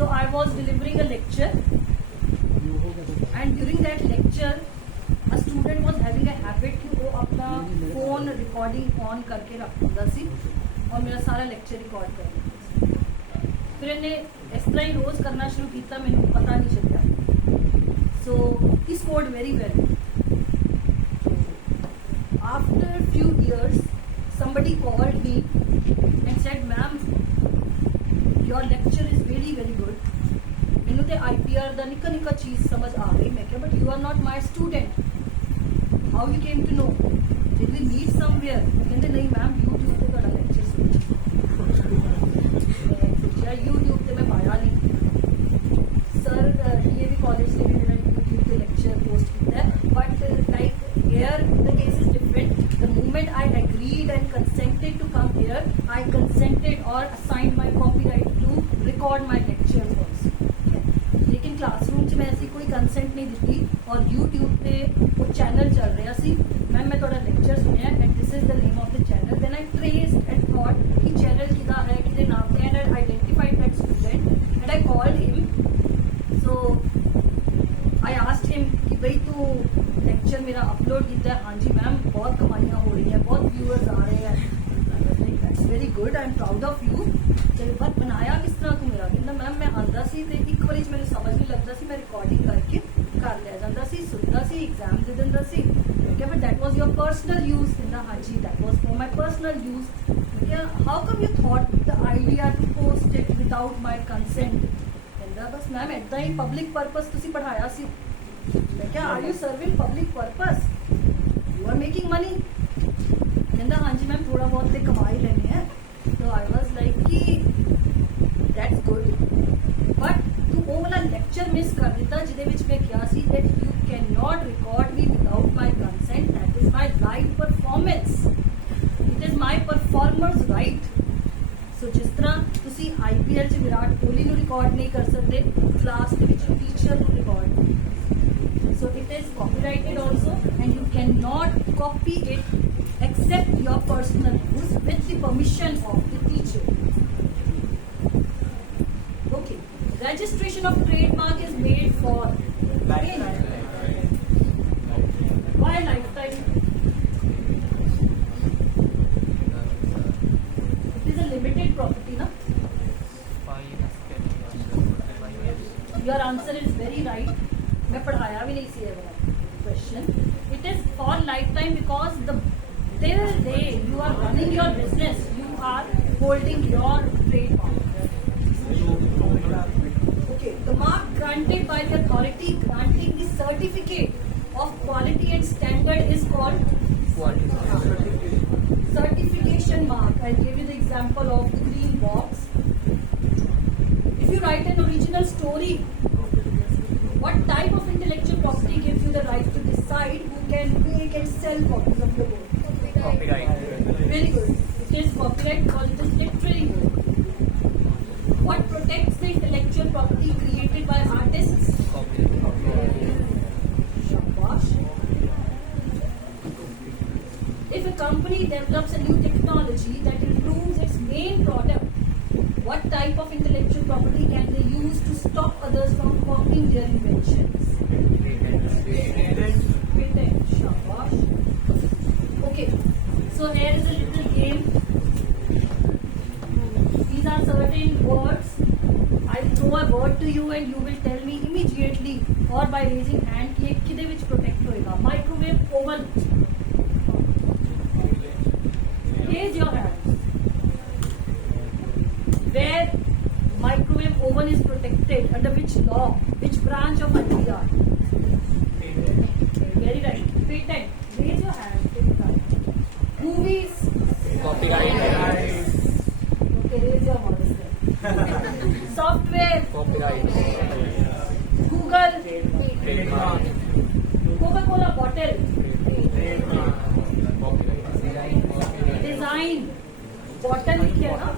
So I was delivering a lecture, and during that lecture, a student was having a habit कि वो अपना phone recording on करके रखता सी और मेरा सारा lecture record कर लेता सी। फिर इन्हें इस तरह ही रोज करना शुरू किया, मैंने पता नहीं चलिया। So he scored very well. After few years, somebody called me and said, "Ma'am, your lecture is really very good." मैंने तो IPR दा निक्का निक्का चीज समझ आ गई। मैं क्या, but you are not my student. How you came to know? Did we meet somewhere? कहते नहीं मैम, YouTube पे बड़ा लेक्चर सुना। YouTube पे मैं पाया नहीं। सर DAV कॉलेज ने भी मेरा YouTube पे लेक्चर पोस्ट किया है, but like here the case is different. The moment I agreed and consented to come here, I consented or assigned my copyright to record my lectures also. लेकिन classroom च मैं ऐसी कोई consent नहीं दी और YouTube पे वो चैनल चल रहा सी। मैम मैं थोड़ा लेक्चर सुनिया and this is the name of the channel. Then I traced and thought कि चैनल किदा है, किदे नाम है, and identified that student and I called him. So I asked him कि भाई तू लेक्चर मेरा अपलोड किया है? हाँ जी मैम, बहुत कमाइयाँ हो रही हैं, बहुत व्यूअर्स आ रहे हैं। That's very good, I am proud of you. But बनाया किस तरह तू मेरा? कहता मैम मैं आंदा सी ते एक बार मैंने समझ नहीं लगता सी, मैं रिकॉर्डिंग करके कर लिया जाता सी, सुनता सी, एग्जाम दे दिंदा सी। क्या but that was your personal use? कहता हाँ जी, that was for my personal use. क्या how come you thought the idea to post it without my consent? कहता बस मैम इतना ही पब्लिक पर्पस तुसी पढ़ाया सी। मैं क्या, are you serving public purpose? You are making money? कहता हाँ जी मैम, थोड़ा बहुत तो कमा ही लेने हैं। तो आई वाज लाइक कि दैट्स गुड, बट तू वो वाला लेक्चर मिस कर दिता जिदे विच मैं क्या सी that you can not record me without my consent. That is my live performance, it is my performers right. So जिस तरह तुसी IPL च विराट कोहली ਨੂੰ रिकॉर्ड नहीं कर सकते, क्लास ਦੇ ਵਿੱਚ टीचर ਨੂੰ रिकॉर्ड नहीं। So it is copyrighted also and you cannot copy it except your personal use with the permission of the teacher. Okay. Registration of trademark is made for why lifetime? It is a limited property, na? Your answer is very right. मैं पढ़ाया भी नहीं सी है वाला question. It is for life time because the till day you are running your business, you are holding your trademark. Okay, the mark granted by the authority granting the certificate of quality and standard is called certification mark. I gave you the example of the green box. If you write an original story, what type of intellectual property gives you the right to decide who can make and sell copies of your work? Copyright. Very good. It is copyright because it is literary work. What protects the intellectual property created by artists? Shabash. If a company develops a new technology that improves its main product, what type of intellectual property can they use to stop others from copying their inventions? Patent. Shabash. Okay. So here is a little game. These are certain words. I will throw a word to you and you will tell me immediately or by raising hand कि ये किधे विच protect होएगा. Microwave oven. Raise your hand. Where microwave oven is protected under which law? Which branch of IPR? Very right. Patent. Raise your hand. Movies. Copyright. Okay, raise your voice. Software. Copyright. Google. Trademark. Coca-Cola bottle. Trademark. Copyright. Design. Bottle लिखिए ना.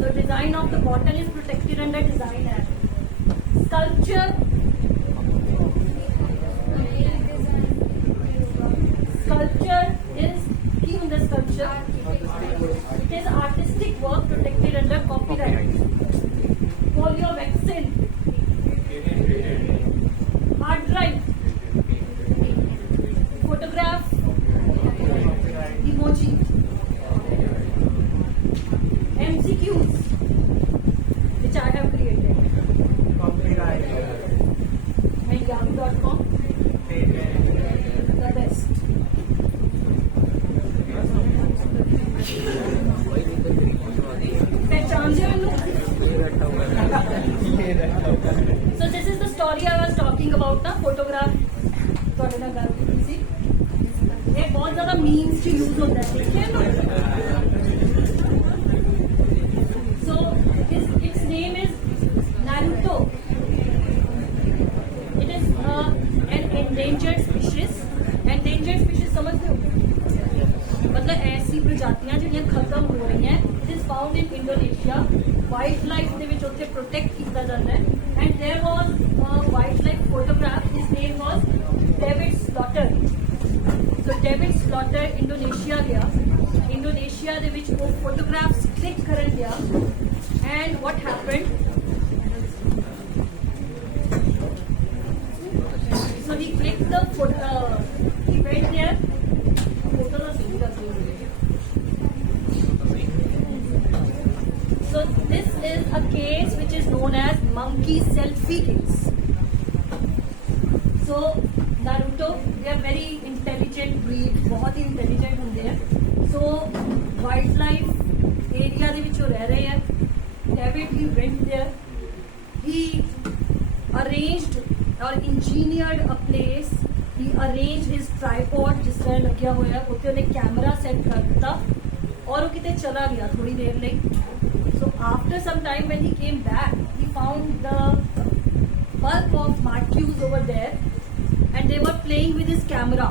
The design of the bottle is protected under Design Act. Sculpture. Sculpture is key on the sculpture. It is artistic work protected under copyright. Polio vaccine. story I was talking about ना photograph ਤੁਹਾਡੇ ਨਾਲ ਗੱਲ ਕੀਤੀ ਸੀ ਇਹ ਬਹੁਤ ਜ਼ਿਆਦਾ memes 'ਚ use ਹੁੰਦਾ ਹੈ ਦੇਖਿਆ ਨਾ so its name is Naruto it is an endangered species समझते हो मतलब ऐसी प्रजातियां ਜਿਹੜੀਆਂ ਖਤਮ ਹੋ ਰਹੀਆਂ it is found in Indonesia wildlife ਦੇ ਵਿੱਚ ਉੱਥੇ protect ਕੀਤਾ ਜਾਂਦਾ ਹੈ and there was a wildlife photograph his name was David Slaughter so David Slaughter Indonesia ਗਿਆ Indonesia ਦੇ ਵਿੱਚ ਉਹ photographs click ਕਰਨ ਗਿਆ and what happened so he clicked the photo he went there So this is a case which is known as monkey selfie case. So Naruto, they are very intelligent breed, बहुत ही intelligent ਹੁੰਦੇ ਆ. So wildlife area ਦੇ ਵਿੱਚ ਉਹ ਰਹਿ ਰਹੇ ਆ. David he went there. He arranged or engineered a place. He arranged his tripod ਜਿਸ ਤਰ੍ਹਾਂ ਲੱਗਿਆ ਹੋਇਆ ਉੱਤੇ ਉਹਨੇ ਕੈਮਰਾ ਸੈੱਟ ਕਰ ਦਿੱਤਾ ਔਰ ਉਹ ਕਿਤੇ ਚਲਾ ਗਿਆ ਥੋੜੀ ਦੇਰ ਲਈ so after some time when he came back he found the bulk of Matthews over there and they were playing with his camera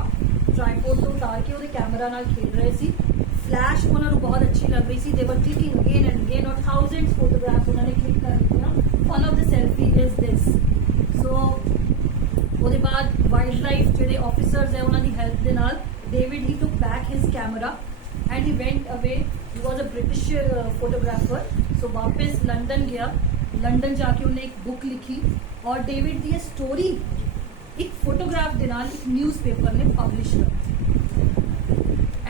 tripod ਤੋਂ ਉਤਾਰ ਕੇ ਉਹਦੇ ਕੈਮਰਾ ਨਾਲ ਖੇਡ ਰਹੇ ਸੀ flash ਉਹਨਾਂ ਨੂੰ ਬਹੁਤ ਅੱਛੀ ਲੱਗ ਰਹੀ ਸੀ they were clicking again and again or thousands photographs ਉਹਨਾਂ ਨੇ click ਕਰ ਦਿੱਤੀਆਂ one of the selfie is this so ਉਹਦੇ ਬਾਅਦ ਵਾਈਲਡਲਾਈਫ ਜਿਹੜੇ ਆਫੀਸਰਸ ਹੈ ਉਹਨਾਂ ਦੀ ਹੈਲਪ ਦੇ ਨਾਲ David he took back his camera and ਹੀ ਵੈਂਟ ਅਵੇ ਹੀ ਵਾਸ ਅ ਬ੍ਰਿਟਿਸ਼ ਫੋਟੋਗ੍ਰਾਫਰ ਸੋ ਵਾਪਸ ਲੰਡਨ ਗਿਆ ਲੰਡਨ ਜਾ ਕੇ ਉਹਨੇ ਇੱਕ ਬੁੱਕ ਲਿਖੀ ਔਰ ਡੇਵਿਡ ਦੀ ਇਹ ਸਟੋਰੀ ਇੱਕ ਫੋਟੋਗ੍ਰਾਫ ਦੇ ਨਾਲ ਇੱਕ ਨਿਊਜ਼ਪੇਪਰ ਨੇ ਪਬਲਿਸ਼ ਕਰ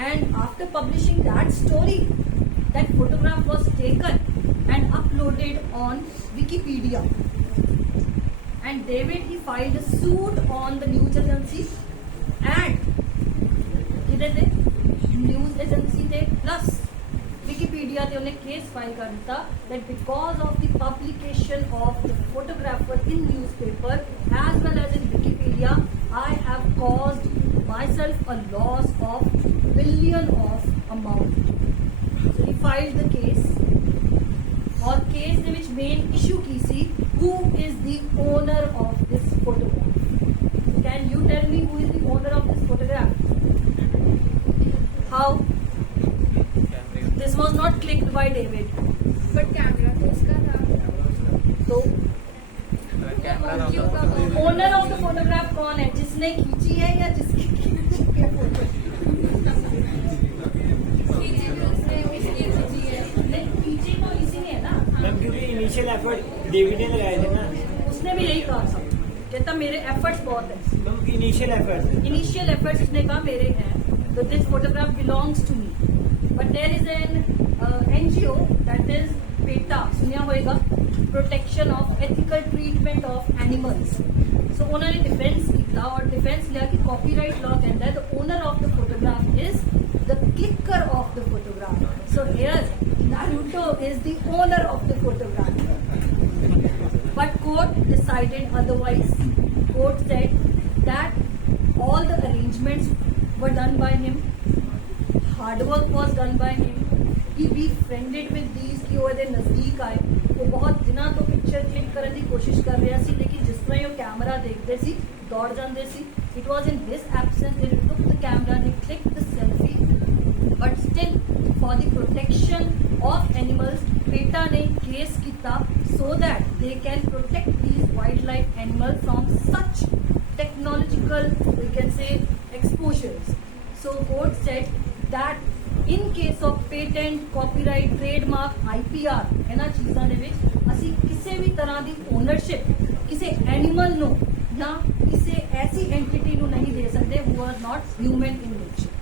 and after publishing that story that photograph was taken and uploaded on Wikipedia and David he filed a suit on the news agency and ਕਿਹਦੇ ਤੇ news agency ਤੇ plus Wikipedia ਤੇ ਉਹਨੇ case file ਕਰ ਦਿੱਤਾ that because of the publication of the photographer in newspaper as well as in Wikipedia I have caused myself a loss of billion of amount so he filed the case और case ਦੇ ਵਿੱਚ main issue Ki C who is the owner of this photograph can you tell me who is the owner of this photograph how this was not clicked by David but camera तो इसका था तो camera owner of the photograph कौन है जिसने खींची है या जिसकी खींची है फोटो खींची तो इसी ने है ना मैम क्योंकि इनिशियल एफर्ट डेविड ने लगाए थे ना उसने भी यही कहा था कहता मेरे एफर्ट्स बहुत है ma'am initial effort initial efforts उसने कहा मेरे हैं तो this photograph belongs to me but there is an NGO that is PETA सुनिया होएगा protection of ethical treatment of animals so उन्होंने डिफेंस किया और डिफेंस लिया कि कॉपीराइट लॉ कहता है the owner of the photograph is the clicker of the photograph so here Naruto is the owner of the photograph but court decided otherwise court said that all the arrangements were done by him hard work was done by him he befriended with these कि वो ਇਹਦੇ ਨਜ਼ਦੀਕ ਆਏ ਉਹ ਬਹੁਤ ਦਿਨਾਂ ਤੋਂ picture click ਕਰਨ ਦੀ ਕੋਸ਼ਿਸ਼ ਕਰ ਰਿਹਾ ਸੀ ਲੇਕਿਨ ਜਿਸ ਤਰ੍ਹਾਂ ਹੀ ਉਹ ਕੈਮਰਾ ਦੇਖਦੇ ਸੀ ਦੌੜ ਜਾਂਦੇ ਸੀ it was in his absence they took the camera they clicked the selfie but still for the protection of animals PETA ने case किया so that they can protect these wildlife animals from such technological we can say exposures so court said that in case of patent copyright trademark IPR ਇਹਨਾਂ ਚੀਜ਼ਾਂ ਦੇ ਵਿੱਚ ਅਸੀਂ ਕਿਸੇ ਵੀ ਤਰ੍ਹਾਂ ਦੀ ownership ਕਿਸੇ animal ਨੂੰ ਜਾਂ ਕਿਸੇ ਐਸੀ entity ਨੂੰ ਨਹੀਂ ਦੇ ਸਕਦੇ who are not human in nature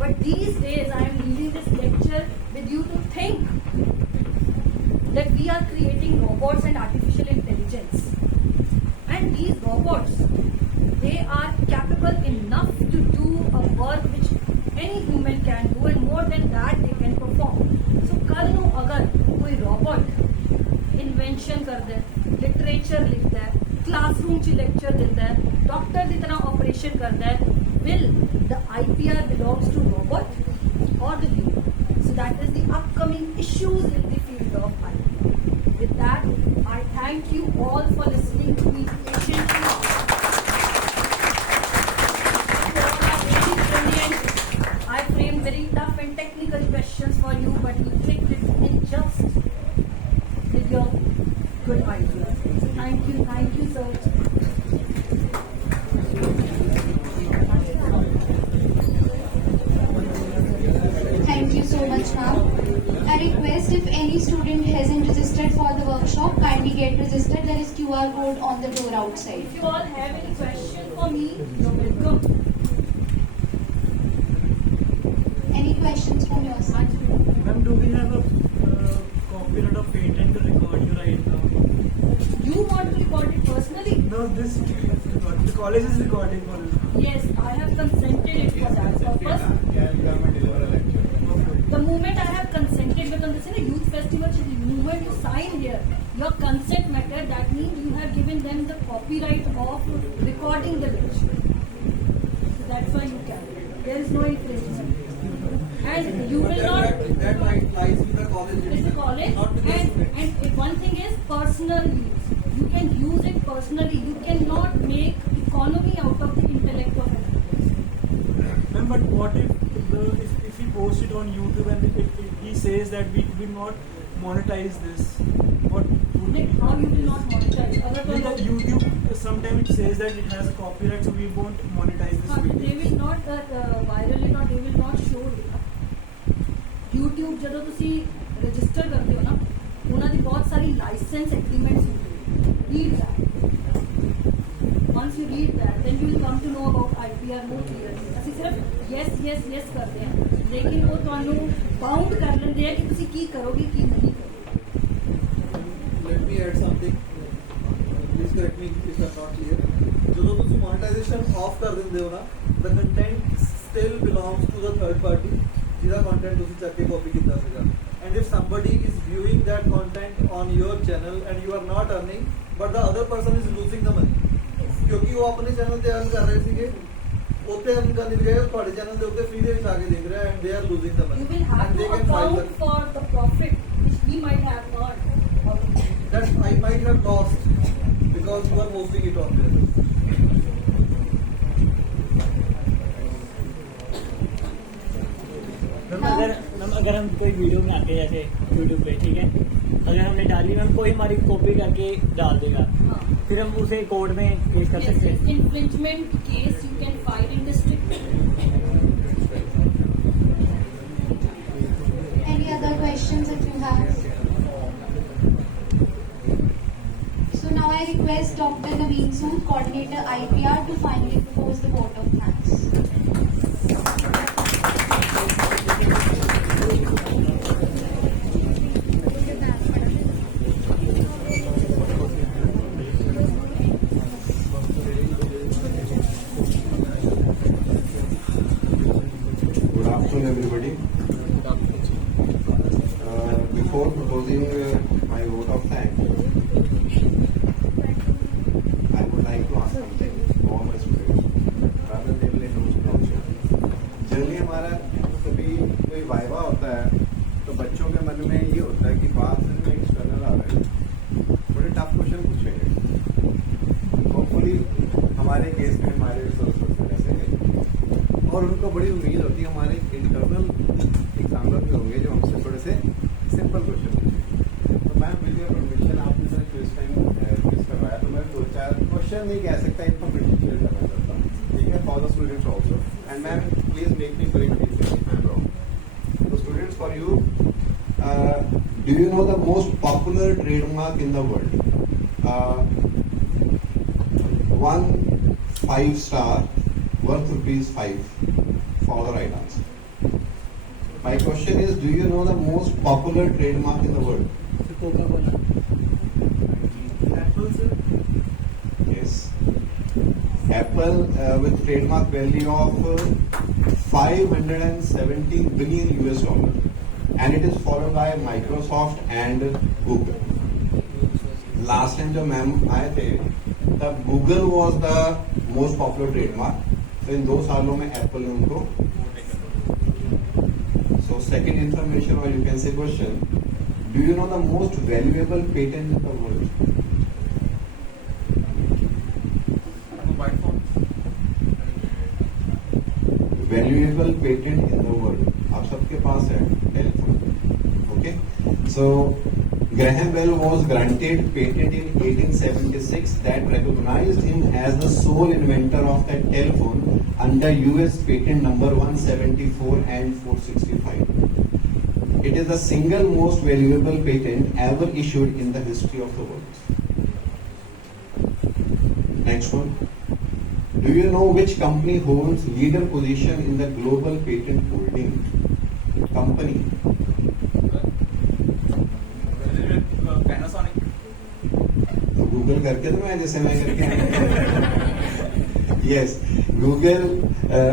but these days I am leading this lecture with you to think that we are creating robots and artificial intelligence and these robots they are capable enough to do a work which any human can do and more than that they can perform so कल ਨੂੰ अगर कोई robot invention कर दे literature लिखता है classroom 'ਚ lecture ਦਿੰਦਾ ਹੈ, ਡਾਕਟਰ ਦੀ ਤਰ੍ਹਾਂ ਆਪਰੇਸ਼ਨ ਕਰਦਾ ਹੈ, will the IPR belongs to robot or the human? So that is the upcoming issues in the field of IPR. With that, I thank you all for listening to me patiently. You all are very brilliant. I framed very tough and technical questions for you, but you clicked it in just with your good ideas. Thank you, sir. Thank you so much, ma'am. I request if any student hasn't registered for the workshop, kindly get registered. There is QR code on the door outside. If you all have any question for me, you're welcome. Any questions from your side? Ma'am, do we have a copyright of patent to record you right now? You want to record it personally? No, the college is recording for us. Yes, I have consented it for that purpose. The moment I have consented, because this is a youth festival, the moment you sign here, your consent matter, that means you have given them the copyright of recording the lecture. So that's why you can. There is no infringement. And you will not. That lies with the college. It's the college, Not with the students. and one thing is personal use. You can use it personally. You cannot make economy out of the intellect of another person. Ma'am, but what if he posts it on YouTube and if he says that we will not monetize this? What would Nick, be? how you will not monetize? With the YouTube, sometimes it says that it has a copyright, so we won't monetize this They video. will not viral it or they will not show it. YouTube ਜਦੋਂ ਤੁਸੀਂ register ਕਰਦੇ ਹੋ ਨਾ, ਉਹਨਾਂ ਦੀ ਬਹੁਤ ਸਾਰੀ licence agreements ਹੁੰਦੇ ਨੇ. Read that. Once you read that, then you will come to know about IPR more clearly. ਅਸੀਂ ਸਿਰਫ yes ਕਰਦੇ ਹਾਂ, ਲੇਕਿਨ ਉਹ ਤੁਹਾਨੂੰ ਬਾਉਂਡ ਕਰ ਲੈਂਦੇ ਆ ਕਿ ਤੁਸੀਂ ਕੀ ਕਰੋਗੇ ਕੀ ਨਹੀਂ ਕਰੋਗੇ. Let me add something. Please correct me if I'm not clear. ਜਦੋਂ ਤੁਸੀਂ monetization off ਕਰ ਦਿੰਦੇ ਹੋ ਨਾ, the content still belongs to the third party ਜਿਹਦਾ content ਤੁਸੀਂ ਚੱਕ ਕੇ copy ਕੀਤਾ ਸੀਗਾ. And if somebody is viewing that content on your channel and you are not earning, but the other person is losing the money. ਕਿਉਂਕਿ ਉਹ ਆਪਣੇ channel ਤੇ earn ਕਰ ਰਹੇ ਸੀਗੇ, ਉੱਤੇ earn ਕਰਨ ਦੀ ਬਜਾਏ ਤੁਹਾਡੇ ਚੈਨਲ ਦੇ ਉੱਤੇ free ਦੇ ਵਿੱਚ ਆ ਕੇ ਦੇਖ ਰਿਹਾ and they are losing the money. You will have And they to can file account for the profit which we might have earned. that I might have lost because you are posting it on there. Ma'am अगर हम कोई video में आके जैसे YouTube पे, ठीक है, अगर हमने डाली मैम कोई हमारी कॉपी करके डाल देगा, हाँ. फिर हम उसे कोर्ट में पेश कर Yes, सकते हैं. infringement case you can file in district. Any other questions that you have? So now I request Dr. Naveen Sood, Coordinator IPR, to finally propose the vote of thanks. Good afternoon, everybody. Before proposing my vote of thanks, I would like to ask something for my students. Rather they will introduce. Generally हमारा कभी कोई viva होता है तो बच्चों के मन में ये होता है कि बाहर से जो एक्सटर्नल आ रहे हैं बड़े टफ क्वेश्चन पूछेंगे. होपफुली हमारे केस में हमारे रिसोर्सेज ऐसे हैं और उनको बड़ी उम्मीद होती है हमारे इंटरनल एग्जामिनर भी होंगे जो हमसे थोड़े से सिंपल क्वेश्चन पूछेंगे. तो मैम विद योर परमिशन आपने सर क्विज टाइम क्विज करवाया तो मैं 2-4 क्वेश्चन नहीं कह सकता, इन्फॉर्मेशन शेयर करना चाहता हूँ, ठीक है, for the students also. And ma'am please make me correct if I am wrong. So students, for you, do you know the most popular trademark in the world? One 5-star worth ₹5 for the right answer. My question is, do you know the most popular trademark in the world? Coca-Cola. Apple, sir. Yes. Apple with trademark value of $570 billion US, and it is followed by Microsoft and Google. Last time जब ma'am आए थे तब Google was the most popular trademark, तो इन 2 सालों में Apple ने उनको। So second information और you can say question, do you know the most valuable patent in the world? Mobile phone. Valuable patent in the world आप सबके पास है, telephone. Okay, so Graham Bell was granted patent in 1876 that recognized him as the sole inventor of that telephone under US patent number 174 and 465. It is the single most valuable patent ever issued in the history of the world. Next one. Do you know which company holds leader position in the global patent holding? Company. Panasonic. तो Google करके तो मैं जैसे मैं करके yes, Google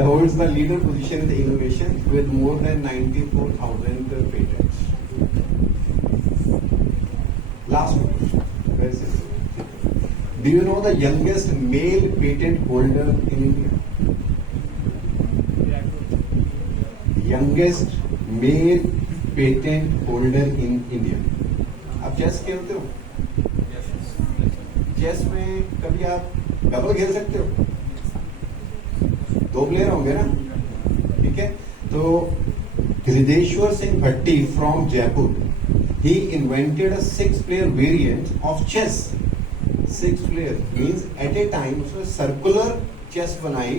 holds the leader position in the innovation with more than 94,000 patents. Last one, very simple. Do you know the youngest male patent holder in India? Youngest male patent holder in India. आप chess खेलते हो? Chess में कभी आप double खेल सकते हो? 2 player होंगे ना, ठीक है? तो Hrideshwar Singh Bhatti from Jaipur, he invented a 6-player variant of chess. 6 player means at a time उसने सर्कुलर चेस बनाई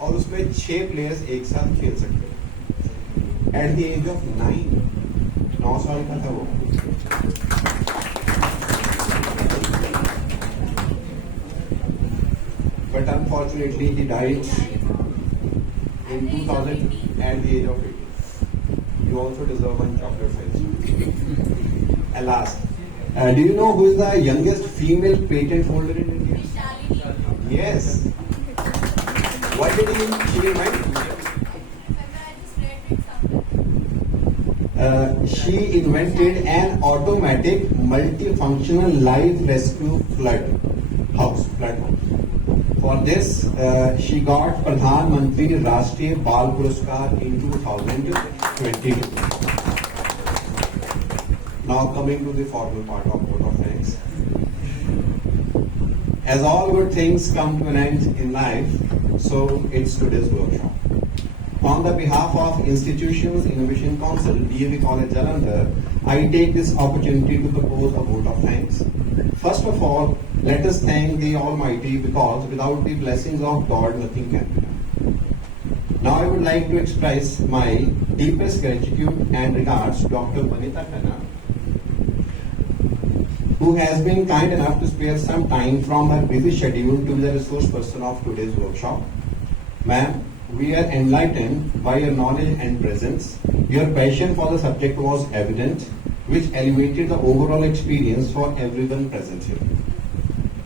और उसमें 6 प्लेयर्स एक साथ खेल सकते हैं। एट द एज ऑफ 9 साल का था वो। But unfortunately, he died in 2000 at the age of 80. You also deserve one chocolate for And last, do you know who is the youngest female patent holder in India? Yes. What did she invent? She invented an automatic multifunctional live rescue flood house. For this, she got Pradhan Mantri Rashtriya Bal Puraskar in 2022. Now coming to the formal part of vote of thanks. As all good things come to an end in life, so it's today's workshop. On the behalf of Institutions Innovation Council, DAV College Jalandhar, I take this opportunity to propose a vote of thanks. First of all, let us thank the Almighty, because without the blessings of God, nothing can be done. Now I would like to express my deepest gratitude and regards to Dr. Vanita Khanna, who has been kind enough to spare some time from her busy schedule to be the resource person of today's workshop. Ma'am, we are enlightened by your knowledge and presence. Your passion for the subject was evident, which elevated the overall experience for everyone present here.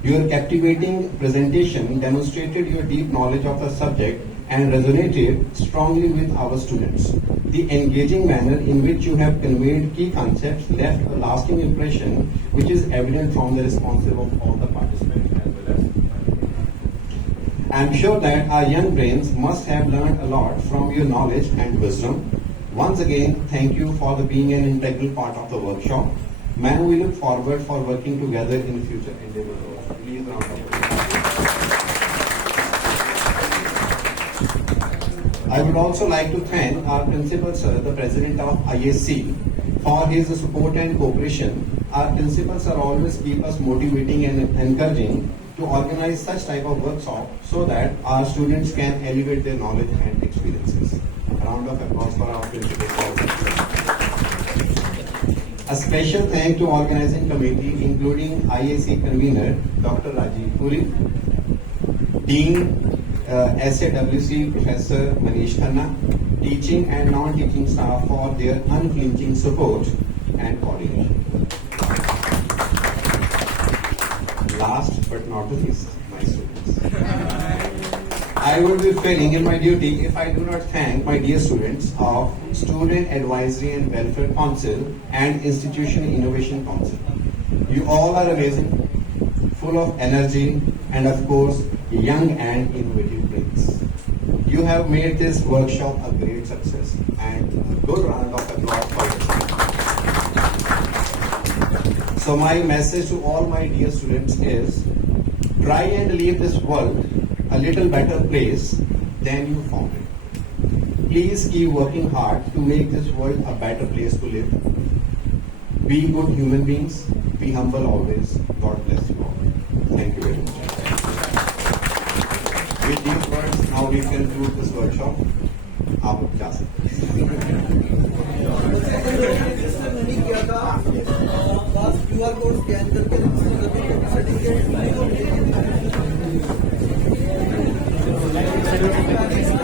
Your captivating presentation demonstrated your deep knowledge of the subject and resonated strongly with our students. The engaging manner in which you have conveyed key concepts left a lasting impression, which is evident from the responses of all the participants as well as. I am sure that our young brains must have learned a lot from your knowledge and wisdom. Once again, thank you for being an integral part of the workshop. Ma'am, we look forward for working together in future endeavors. Please round of applause. I would also like to thank our principal sir, the president of ISC, for his support and cooperation. Our principals are always keep us motivating and encouraging to organize such type of workshop so that our students can elevate their knowledge and experiences. A round of applause for our principals. A special thank to organizing committee, including IAC convener Dr. Rajiv Puri, Dean SAWC Professor Manish Khanna, teaching and non-teaching staff for their unflinching support and coordination. Last but not the least, my students. I would be failing in my duty if I do not thank my dear students of Student Advisory and Welfare Council and Institution Innovation Council. You all are amazing, full of energy, and of course, young and innovative brains. You have made this workshop a great success, and a good round of applause for it. So my message to all my dear students is, try and leave this world a little better place than you found it. Please keep working hard to make this world a better place to live. Be good human beings. Be humble always. God bless you all. Thank you very much. With these words, now we conclude this workshop. आप जा सकते हैं। नहीं किया था, QR code scan करके